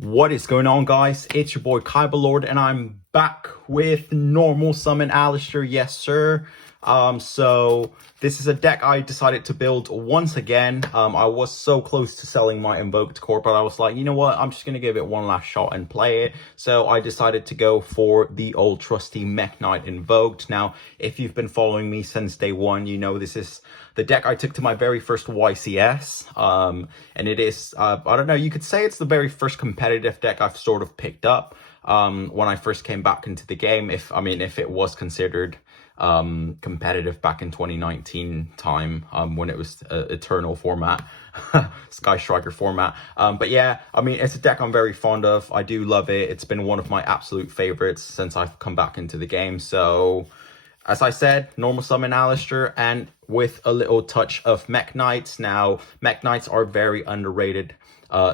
What is going on, guys? It's your boy Lord, and I'm back with normal summon Aleister. Yes, sir. So this is a deck I decided to build once again. I was so close to selling my Invoked core, but I was like, you know what? I'm just gonna give it one last shot and play it. So I decided to go for the old trusty MEKK-KNIGHT Invoked. Now, if you've been following me since day one, you know this is the deck I took to my very first YCS. And it is, I don't know, you could say it's the very first competitive deck I've sort of picked up when I first came back into the game. If it was considered competitive back in 2019 time, when it was Eternal format, Sky Striker format. But yeah, I mean, it's a deck I'm very fond of. I do love it. It's been one of my absolute favorites since I've come back into the game. So as I said, normal summon Aleister and with a little touch of MEKK-KNIGHTs. Now, MEKK-KNIGHTs are very underrated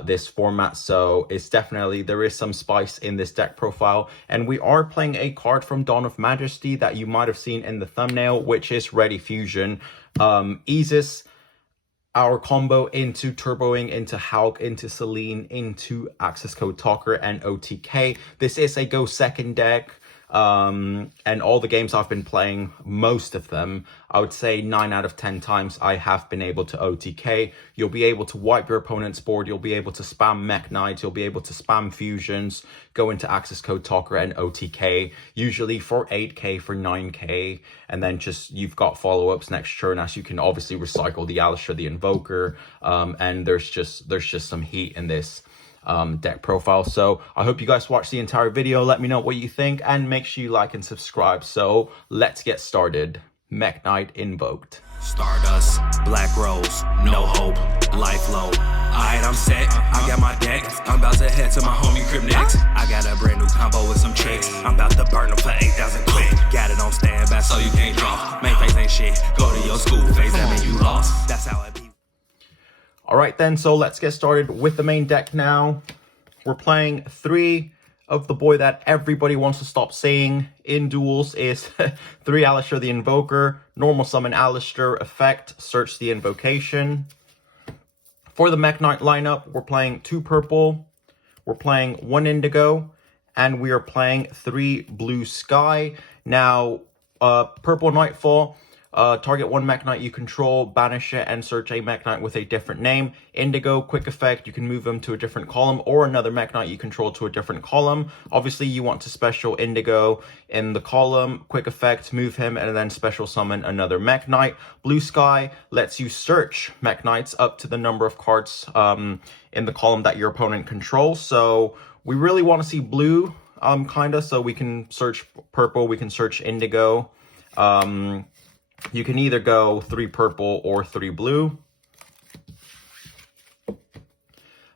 this format, so it's definitely, there is some spice in this deck profile. And we are playing a card from Dawn of Majesty that you might have seen in the thumbnail, which is Ready Fusion. Eases our combo into turboing, into Hulk, into Celine, into Access Code Talker, and OTK. This is a go second deck. And all the games I've been playing, most of them, I would say 9 out of 10 times I have been able to OTK. You'll be able to wipe your opponent's board, you'll be able to spam MEKK-KNIGHT, you'll be able to spam fusions, go into Access Code Talker and OTK, usually for 8k, for 9k, and then just you've got follow-ups next turn, as you can obviously recycle the Aleister, the Invoker, and there's just some heat in this deck profile. So I hope you guys watch the entire video. Let me know what you think and make sure you like and subscribe. So let's get started. MEKK-KNIGHT Invoked. Stardust, Black Rose, no hope, life low. Alright, I'm set, I got my deck. I'm about to head to my homie crib next. I got a brand new combo with some chicks. I'm about to burn them for 8,000 quick. Got it on standby so you can't draw. Main face ain't shit, go to your school phase, that mean you lost. That's how it be. Alright then, so let's get started with the main deck now. We're playing 3 of the boy that everybody wants to stop saying in duels is 3 Aleister the Invoker, normal summon Aleister, effect, search the invocation. For the MEKK-KNIGHT lineup, we're playing 2 purple, we're playing 1 indigo, and we are playing 3 blue sky. Now, purple Nightfall, target 1 MEKK-KNIGHT you control, banish it, and search a MEKK-KNIGHT with a different name. Indigo, quick effect, you can move them to a different column, or another MEKK-KNIGHT you control to a different column. Obviously, you want to special Indigo in the column, quick effect, move him, and then special summon another MEKK-KNIGHT. Blue Sky lets you search MEKK-KNIGHTs up to the number of cards in the column that your opponent controls. So we really want to see blue, kinda, so we can search purple, we can search indigo. You can either go 3 purple or 3 blue.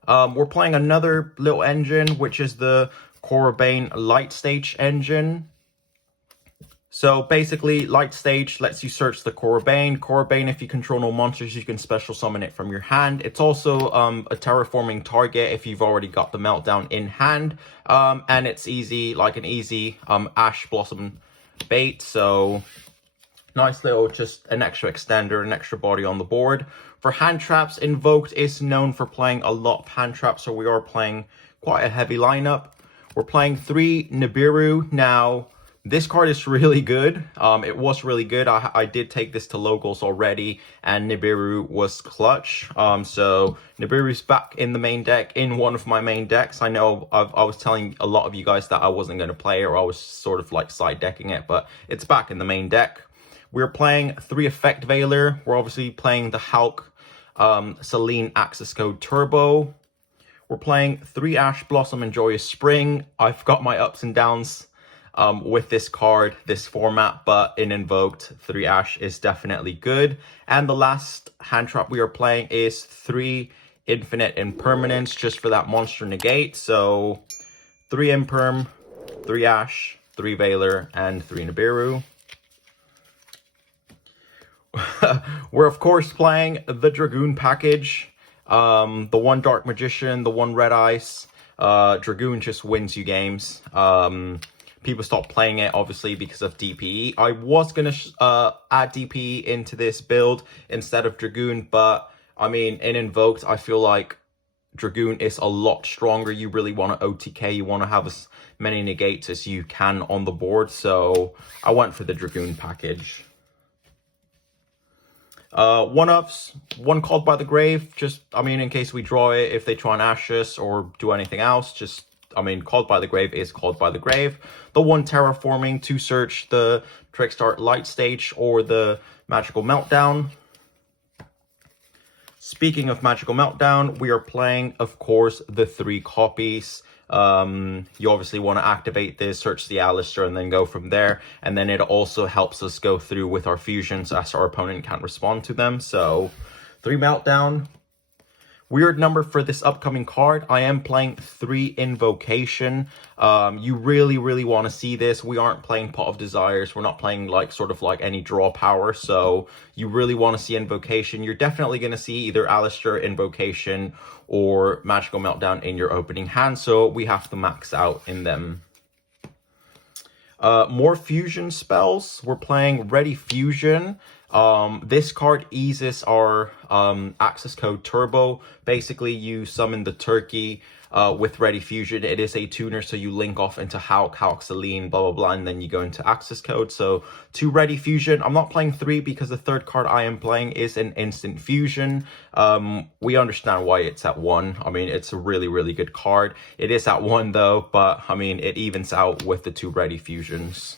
We're playing another little engine, which is the Korobane Light Stage engine. So basically, Light Stage lets you search the Korobane. Korobane, if you control no monsters, you can special summon it from your hand. It's also a terraforming target if you've already got the Meltdown in hand. And it's easy, like an easy Ash Blossom bait. So nice little, just an extra extender, an extra body on the board. For hand traps, Invoked is known for playing a lot of hand traps, so we are playing quite a heavy lineup. We're playing 3 Nibiru. Now, this card is really good. It was really good. I did take this to locals already, and Nibiru was clutch. So Nibiru's back in the main deck, in one of my main decks. I know I was telling a lot of you guys that I wasn't going to play it, or I was sort of like side decking it, but it's back in the main deck. We're playing 3 Effect Veiler. We're obviously playing the Hulk, Celine, Access Code Turbo. We're playing 3 Ash Blossom and Joyous Spring. I've got my ups and downs with this card, this format, but in Invoked, 3 Ash is definitely good. And the last hand trap we are playing is 3 Infinite Impermanence, just for that monster negate. So 3 Imperm, 3 Ash, 3 Veiler, and 3 Nibiru. We're of course playing the Dragoon package, the 1 Dark Magician, the 1 Red Ice. Dragoon just wins you games. People stopped playing it obviously because of DPE. I was gonna add DPE into this build instead of Dragoon, but I mean, in Invoked, I feel like Dragoon is a lot stronger. You really want to OTK. You want to have as many negates as you can on the board. So I went for the Dragoon package. One-ups, one called by the grave. Just, I mean, in case we draw it, if they try and ash us or do anything else, just, I mean, called by the grave is called by the grave. The one terraforming to search the Trickstar Light Stage or the Magical Meltdown. Speaking of Magical Meltdown, we are playing, of course, the 3 copies. You obviously want to activate this, search the Aleister, and then go from there. And then it also helps us go through with our fusions as our opponent can't respond to them. So 3 Meltdown. Weird number for this upcoming card. I am playing 3 Invocation. You really want to see this. We aren't playing Pot of Desires. We're not playing like sort of like any draw power. So you really want to see Invocation. You're definitely going to see either Aleister, Invocation, or Magical Meltdown in your opening hand. So we have to max out in them. More fusion spells. We're playing Ready Fusion. This card eases our access code Turbo. Basically, you summon the turkey with Ready Fusion. It is a tuner, so you link off into Hulk, Celine, blah, blah, blah, and then you go into access code. So 2 Ready Fusion. I'm not playing 3 because the 3rd card I am playing is an instant fusion. We understand why it's at 1. I mean, it's a really good card. It is at 1 though, but I mean, it evens out with the 2 Ready Fusions.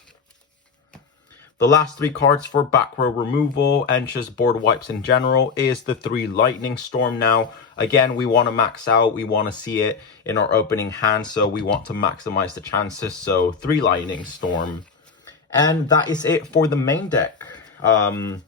The last 3 cards for back row removal and just board wipes in general is the 3 Lightning Storm. Now, again, we want to max out. We want to see it in our opening hand, so we want to maximize the chances. So 3 Lightning Storm. And that is it for the main deck. A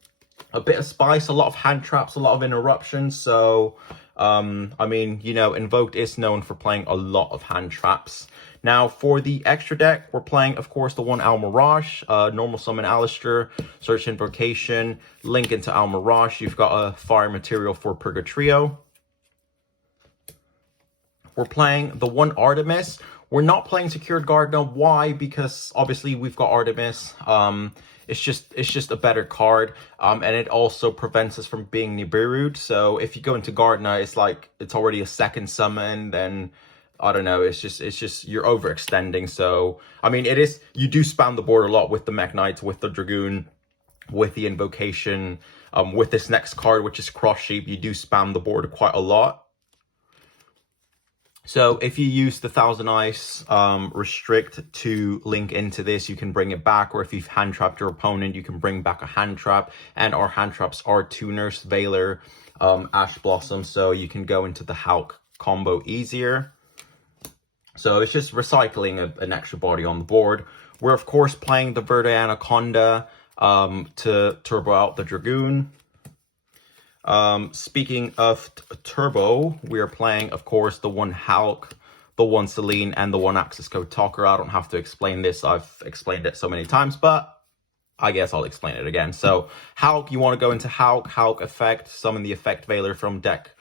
bit of spice, a lot of hand traps, a lot of interruptions. So, I mean, you know, Invoked is known for playing a lot of hand traps. Now, for the extra deck, we're playing, of course, the 1 Almirage, normal summon Aleister, search Invocation, link into Almirage. You've got a fire material for Purgatrio. We're playing the 1 Artemis. We're not playing Secured Gardener. Why? Because obviously we've got Artemis. It's just a better card, and it also prevents us from being Nibiru'd. So if you go into Gardener, it's like it's already a 2nd summon, then I don't know, it's just you're overextending. So I mean, it is, you do spam the board a lot with the MEKK-KNIGHT, with the Dragoon, with the Invocation, with this next card, which is Cross Sheep. You do spam the board quite a lot. So if you use the Thousand Ice restrict to link into this, you can bring it back. Or if you've hand trapped your opponent, you can bring back a hand trap. And our hand traps are Tuners, Veiler, Ash Blossom. So you can go into the Hulk combo easier. So it's just recycling an extra body on the board. We're, of course, playing the Verde Anaconda to turbo out the Dragoon. Speaking of turbo, we are playing, of course, the 1 Hulk, the 1 Celine, and the 1 access code Talker. I don't have to explain this. I've explained it so many times, but I guess I'll explain it again. So Hulk, you want to go into Hulk effect, summon the effect Veiler from deck.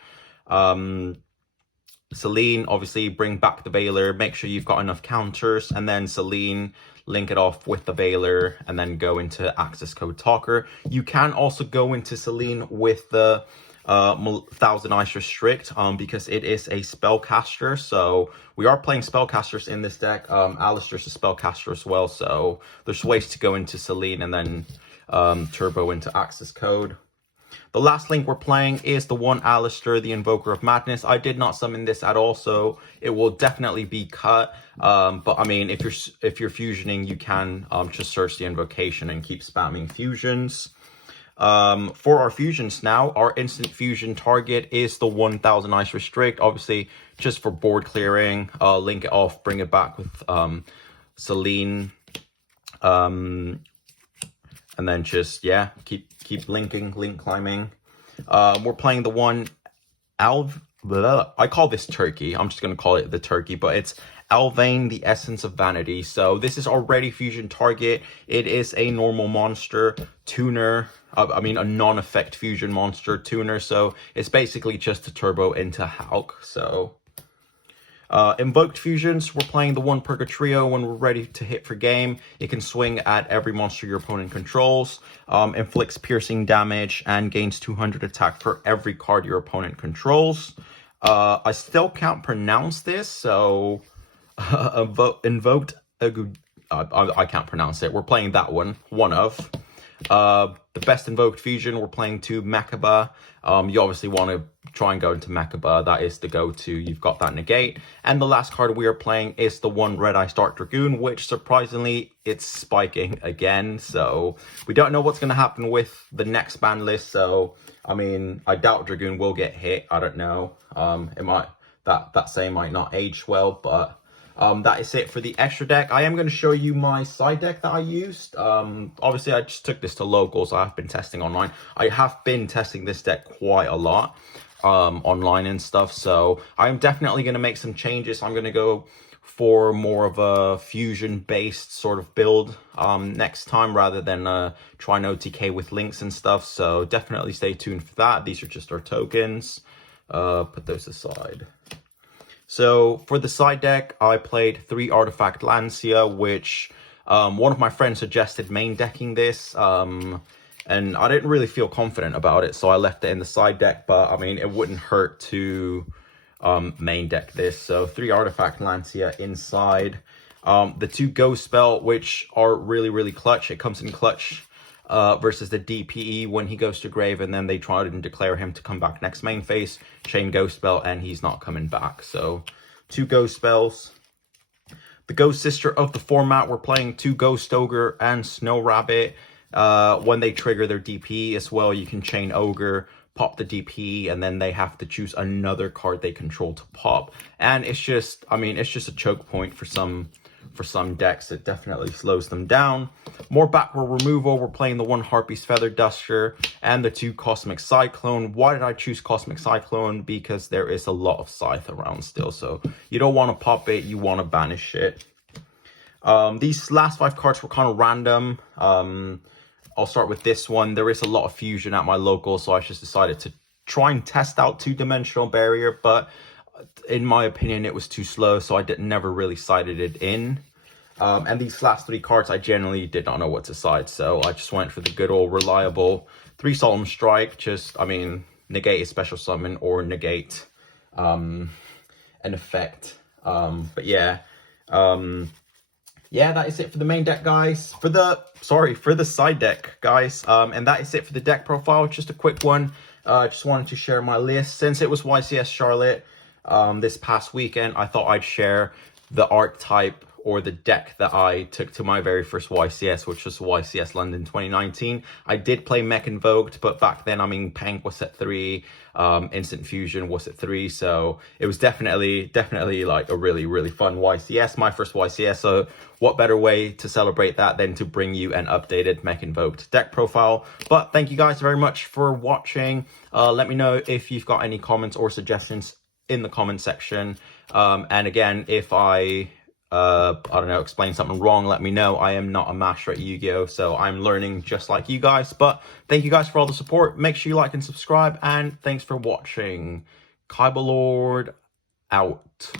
Celine, obviously, bring back the Veiler, make sure you've got enough counters, and then Celine, link it off with the Veiler, and then go into access code Talker. You can also go into Celine with the Thousand Ice Restrict, because it is a spellcaster. So we are playing spellcasters in this deck. Aleister's a spellcaster as well, so there's ways to go into Celine and then turbo into access code. The last link we're playing is the 1 Aleister, the Invoker of Madness. I did not summon this at all, so it will definitely be cut. But I mean, if you're fusioning, you can just search the Invocation and keep spamming fusions. For our fusions now, our instant fusion target is the 1000 Ice Restrict. Obviously, just for board clearing, link it off, bring it back with Celine. And then just, yeah, keep linking, link climbing. We're playing the 1 I call this Turkey. I'm just going to call it the Turkey, but it's Alvain, the Essence of Vanity. So this is our Ready Fusion target. It is a normal monster tuner. I mean, a non-effect fusion monster tuner. So it's basically just a turbo into Hulk. So invoked fusions, we're playing the 1 Purgatrio. When we're ready to hit for game, it can swing at every monster your opponent controls, inflicts piercing damage, and gains 200 attack for every card your opponent controls. I still can't pronounce this, so invoked. I can't pronounce it. We're playing that one. One of. The best invoked fusion, we're playing 2 MEKK-KNIGHT. You obviously want to try and go into MEKK-KNIGHT. That is the go-to. You've got that negate. And the last card we are playing is the one Red Eye Stark Dragoon, which surprisingly, it's spiking again. So we don't know what's going to happen with the next ban list. So, I mean, I doubt Dragoon will get hit. I don't know. It might, that same might not age well, but that is it for the extra deck. I am going to show you my side deck that I used. Obviously, I just took this to locals. I have been testing online. I have been testing this deck quite a lot online and stuff. So I'm definitely going to make some changes. I'm going to go for more of a fusion-based sort of build next time, rather than try an OTK with links and stuff. So definitely stay tuned for that. These are just our tokens. Put those aside. So for the side deck, I played 3 Artifact Lancia, which one of my friends suggested main decking this, and I didn't really feel confident about it, so I left it in the side deck. But I mean, it wouldn't hurt to main deck this. So 3 Artifact Lancia inside, the 2 Ghost Spell, which are really clutch. It comes in clutch versus the DPE when he goes to grave, and then they try and declare him to come back next main phase, chain Ghost Spell, and he's not coming back. So 2 Ghost Spells. The Ghost Sister of the format, we're playing 2 Ghost Ogre and Snow Rabbit. When they trigger their DPE as well, you can chain Ogre, pop the DPE, and then they have to choose another card they control to pop. And it's just, I mean, it's just a choke point for some decks. It definitely slows them down. More backward removal, we're playing the 1 Harpy's Feather Duster and the 2 Cosmic Cyclone. Why did I choose Cosmic Cyclone? Because there is a lot of Scythe around still, so you don't want to pop it, you want to banish it. These last 5 cards were kind of random. I'll start with this one. There is a lot of fusion at my local, so I just decided to try and test out 2-dimensional barrier, but in my opinion, it was too slow, so I never really sided it in. And these last 3 cards, I generally did not know what to side, so I just went for the good old reliable 3 Solemn Strike. Just, I mean, negate a special summon or negate an effect. But yeah, yeah, that is it for the main deck, guys. For the side deck, guys. And that is it for the deck profile. Just a quick one. Just wanted to share my list. Since it was YCS Charlotte this past weekend, I thought I'd share the archetype or the deck that I took to my very first YCS, which was YCS London 2019. I did play MEKK-INVOKED, but back then, I mean, Pank was at 3, Instant Fusion was at 3, so it was definitely like a really fun YCS, my first YCS. So what better way to celebrate that than to bring you an updated MEKK-INVOKED deck profile. But thank you guys very much for watching. Let me know if you've got any comments or suggestions in the comment section. And again, if I don't know, explain something wrong, let me know. I am not a master at Yu-Gi-Oh, so I'm learning just like you guys. But thank you guys for all the support. Make sure you like and subscribe, and thanks for watching. Kyber Lord out.